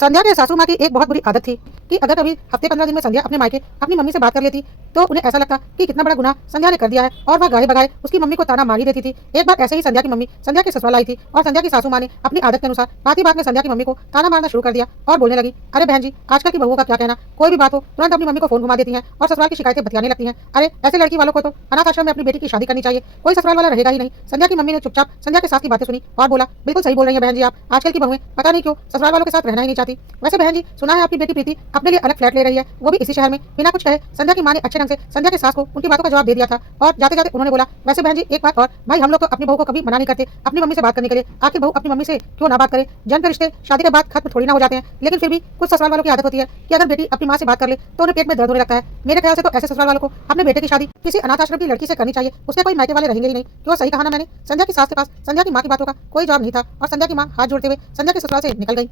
संध्या के सासू माँ की एक बहुत बुरी आदत थी कि अगर कभी हफ्ते 15 दिन में संध्या अपने मायके अपनी मम्मी से बात कर लेती तो उन्हें ऐसा लगता कि कितना बड़ा गुनाह संध्या ने कर दिया है और वह गाहे बगाए उसकी मम्मी को ताना मार ही देती थी। एक बार ऐसे ही संध्या की मम्मी संध्या के ससुराल आई थी और संध्या की सासू माँ ने अपनी आदत के अनुसार बात ही बात में संध्या की मम्मी को ताना मारना शुरू कर दिया और बोलने लगी, अरे बहन जी, आजकल की बहुओं का क्या कहना, कोई भी बात हो तुरंत अपनी मम्मी को फोन घुमा देती है और ससुराल की शिकायतें बतियाने लगती हैं। अरे ऐसे लड़की वालों को तो अनाथ आश्रम में अपनी बेटी की शादी करनी चाहिए, कोई ससुराल वाला रहेगा ही नहीं। संध्या की मम्मी ने चुपचाप संध्या के सास की बातें सुनी और बोला, बिल्कुल सही बोल रही है बहन जी, आप आजकल की बहुएं पता नहीं क्यों ससुराल वालों के साथ रहना ही नहीं चाहती। वैसे बहन जी, सुना है आपकी बेटी प्रीति अपने लिए अलग फ्लैट ले रही है, वो भी इसी शहर में। बिना कुछ कहे संध्या की मां ने अच्छे ढंग से संध्या के सास को उनकी बातों का जवाब दे दिया था और जाते जाते उन्होंने बोला, वैसे बहन जी एक बात और, भाई हम लोग तो अपनी बहू को कभी मना नहीं करते अपनी मम्मी से बात करने के लिए, आखिर बहू अपनी मम्मी से क्यों ना बात करे। जन्म के रिश्ते शादी के बाद खत्म थोड़ी ना हो जाते हैं, लेकिन फिर भी कुछ ससुराल वालों की आदत होती है कि अगर बेटी अपनी मां से बात कर ले तो उन्हें पेट में दर्द होने लगता है। मेरे ख्याल से तो ऐसे ससुराल वालों को अपने बेटे की शादी किसी अनाथ आश्रम की लड़की से करनी चाहिए, उसके कोई मायके वाले रहेंगे ही नहीं। क्यों, सही कहा ना मैंने। संध्या की सास के पास संध्या की मां की बातों का कोई जवाब नहीं था और संध्या की मां हाथ जोड़ते हुए संध्या के ससुराल से निकल गई।